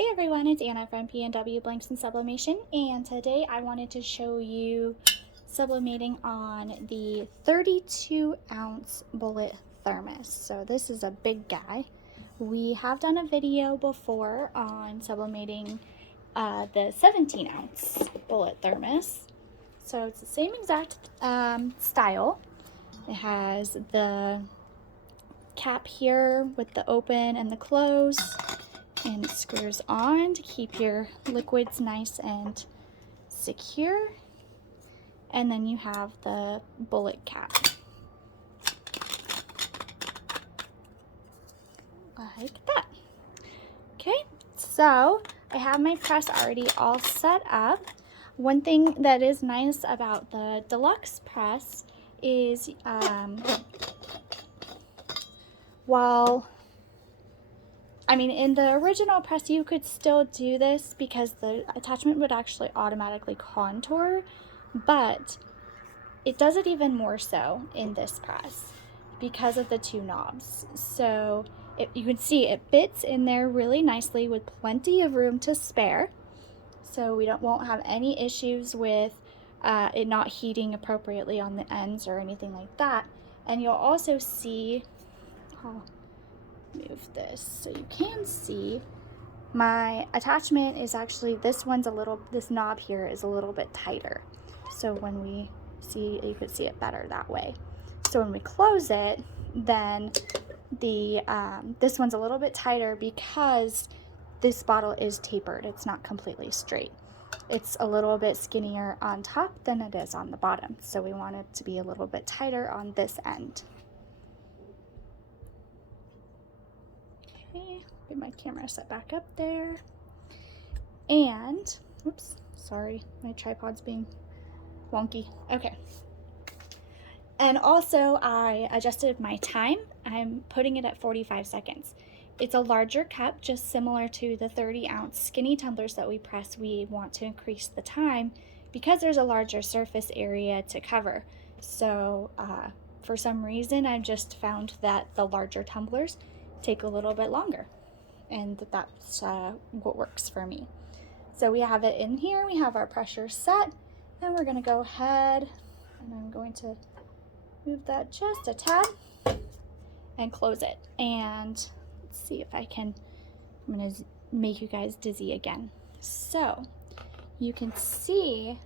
Hey everyone, it's Anna from PNW Blanks and Sublimation, and today I wanted to show you sublimating on the 32 ounce bullet thermos. So this is a big guy. We have done a video before on sublimating the 17 ounce bullet thermos. So it's the same exact style. It has the cap here with the open and the close, and it screws on to keep your liquids nice and secure. And then you have the bullet cap like that. Okay, so I have my press already all set up. One thing that is nice about the deluxe press is in the original press you could still do this because the attachment would actually automatically contour, but it does it even more so in this press because of the two knobs. So you can see it fits in there really nicely with plenty of room to spare, so we won't have any issues with it not heating appropriately on the ends or anything like that. And you'll also see, I'll move this so you can see, my attachment is actually, this knob here is a little bit tighter. So when we see, you could see it better that way. So when we close it, then this one's a little bit tighter because this bottle is tapered. It's not completely straight. It's a little bit skinnier on top than it is on the bottom. So we want it to be a little bit tighter on this end. Okay, get my camera set back up there. And, oops, sorry, my tripod's being wonky. Okay. And also I adjusted my time. I'm putting it at 45 seconds. It's a larger cup, just similar to the 30 ounce skinny tumblers that we press. We want to increase the time because there's a larger surface area to cover. So for some reason, I've just found that the larger tumblers take a little bit longer, and that's what works for me. So we have it in here, we have our pressure set, and we're gonna go ahead, and I'm going to move that just a tad and close it. And let's see if I'm gonna make you guys dizzy again. So you can see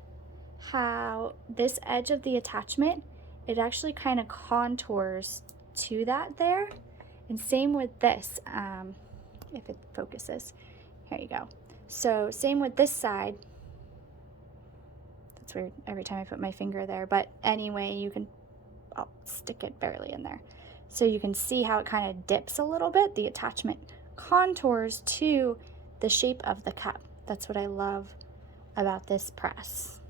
how this edge of the attachment, it actually kind of contours to that there. And same with this, if it focuses, here you go. So same with this side. That's weird every time I put my finger there, but anyway, I'll stick it barely in there. So you can see how it kind of dips a little bit. The attachment contours to the shape of the cup. That's what I love about this press,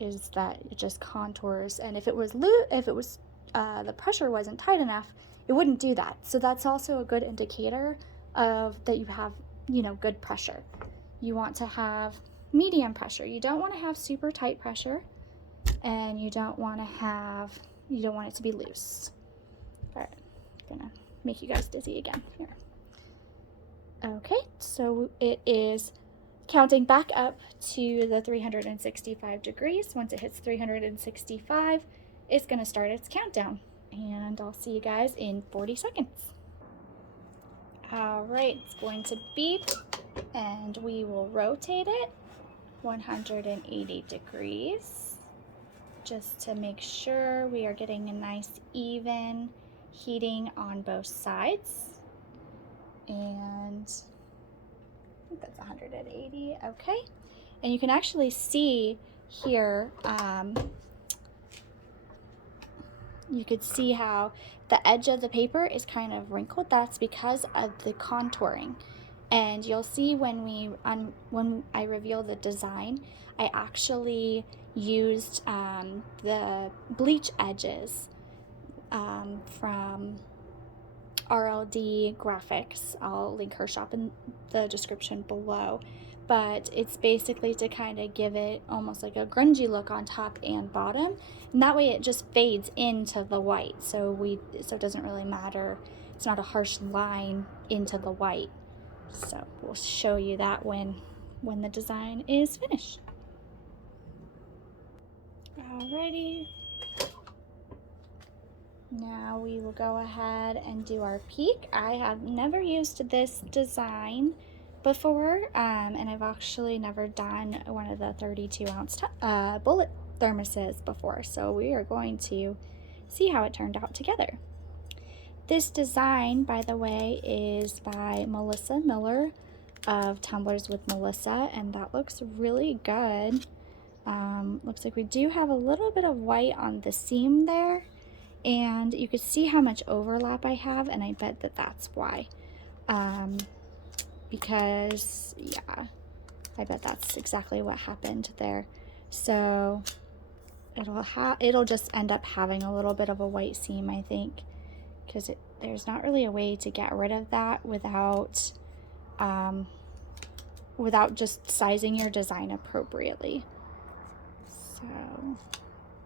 is that it just contours. And if it was the pressure wasn't tight enough, it wouldn't do that. So that's also a good indicator of that you have, good pressure. You want to have medium pressure. You don't want to have super tight pressure, and you don't want it to be loose. All right, I'm gonna make you guys dizzy again here. Okay, so it is counting back up to the 365 degrees. Once it hits 365, it's gonna start its countdown, and I'll see you guys in 40 seconds. All right, it's going to beep, and we will rotate it 180 degrees just to make sure we are getting a nice even heating on both sides. And I think that's 180, okay. And you can actually see here, you could see how the edge of the paper is kind of wrinkled. That's because of the contouring. And you'll see when I reveal the design, I actually used the bleach edges from RLD Graphics. I'll link her shop in the description below. But it's basically to kind of give it almost like a grungy look on top and bottom, and that way it just fades into the white, so it doesn't really matter. It's not a harsh line into the white. So we'll show you that when the design is finished. Alrighty. Now we will go ahead and do our peak. I have never used this design before, and I've actually never done one of the 32-ounce bullet thermoses before, so we are going to see how it turned out together. This design, by the way, is by Melissa Miller of Tumblers with Melissa, and that looks really good. Looks like we do have a little bit of white on the seam there, and you can see how much overlap I have, and I bet that that's why. Because, yeah, I bet that's exactly what happened there. So it'll just end up having a little bit of a white seam, I think, because there's not really a way to get rid of that without just sizing your design appropriately. So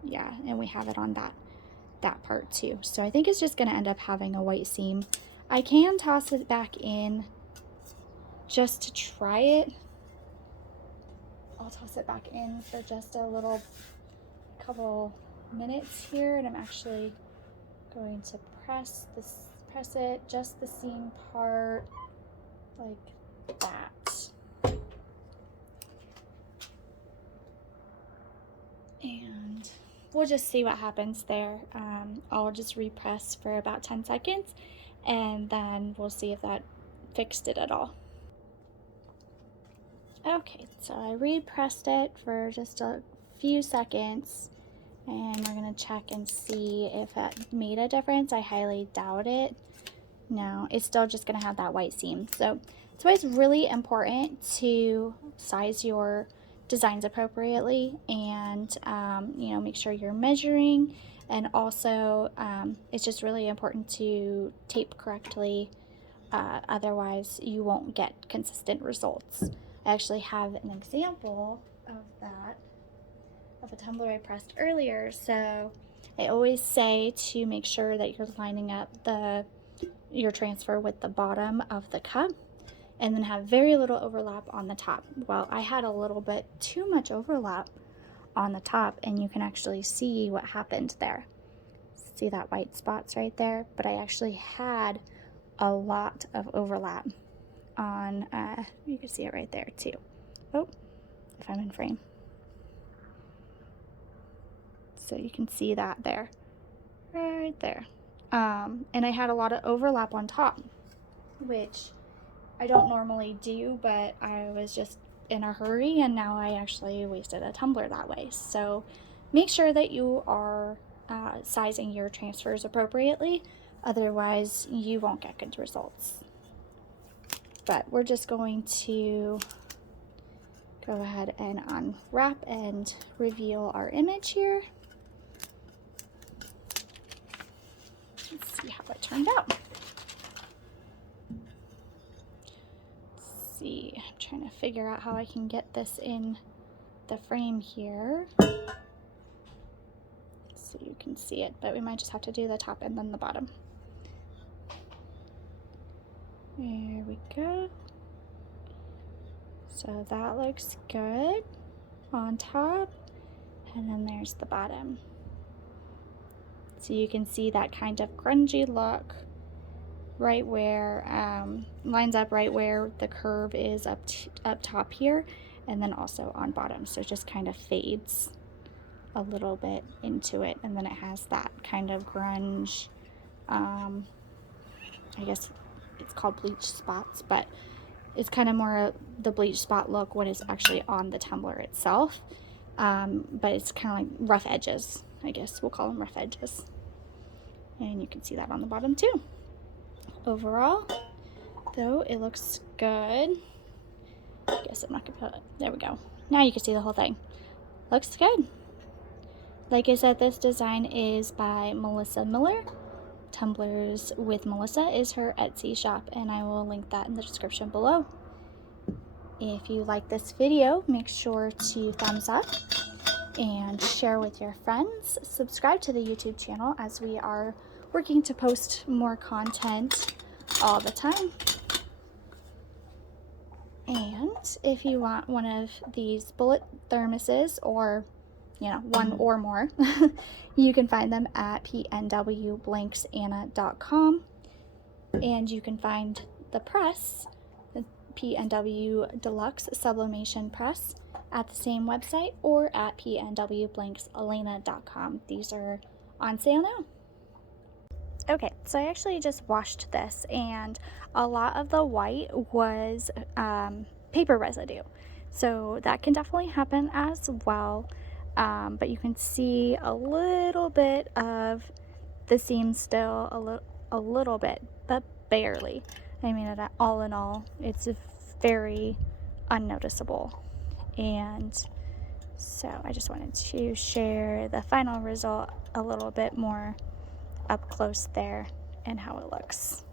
yeah, and we have it on that part too. So I think it's just going to end up having a white seam. I can toss it back in just to try it. I'll toss it back in for just a couple minutes here, and I'm actually going to press it, just the seam part, like that. And we'll just see what happens there. I'll just repress for about 10 seconds, and then we'll see if that fixed it at all. Okay, so I repressed it for just a few seconds, and we're gonna check and see if that made a difference. I highly doubt it. No, it's still just gonna have that white seam. So that's why it's really important to size your designs appropriately, and you know, make sure you're measuring, and also it's just really important to tape correctly, otherwise you won't get consistent results. I actually have an example of that, of a tumbler I pressed earlier. So I always say to make sure that you're lining up your transfer with the bottom of the cup, and then have very little overlap on the top. Well, I had a little bit too much overlap on the top, and you can actually see what happened there. See that white spots right there? But I actually had a lot of overlap on, you can see it right there too. Oh, if I'm in frame. So you can see that there, right there. And I had a lot of overlap on top, which I don't normally do, but I was just in a hurry, and now I actually wasted a tumbler that way. So make sure that you are sizing your transfers appropriately, otherwise you won't get good results. But we're just going to go ahead and unwrap and reveal our image here. Let's see how it turned out. See, I'm trying to figure out how I can get this in the frame here so you can see it, but we might just have to do the top and then the bottom. There we go. So that looks good on top, and then there's the bottom. So you can see that kind of grungy look right where, lines up right where the curve is up top here, and then also on bottom. So it just kind of fades a little bit into it, and then it has that kind of grunge, I guess it's called bleach spots, but it's kind of more the bleach spot look when it's actually on the tumbler itself. But it's kind of like rough edges, I guess we'll call them rough edges. And you can see that on the bottom too. Overall, though, it looks good. I guess I'm not gonna put it, there we go. Now you can see the whole thing. Looks good. Like I said, this design is by Melissa Miller. Tumblers with Melissa is her Etsy shop, and I will link that in the description below. If you like this video, make sure to thumbs up and share with your friends. Subscribe to the YouTube channel, as we are working to post more content all the time. And if you want one of these bullet thermoses, or one or more, you can find them at pnwblanksanna.com. And you can find the press, the PNW Deluxe Sublimation Press, at the same website or at pnwblanksanna.com. These are on sale now. Okay, so I actually just washed this, and a lot of the white was paper residue. So that can definitely happen as well. But you can see a little bit of the seam still, a little bit, but barely. I mean, all in all, it's very unnoticeable. And so I just wanted to share the final result a little bit more up close there and how it looks.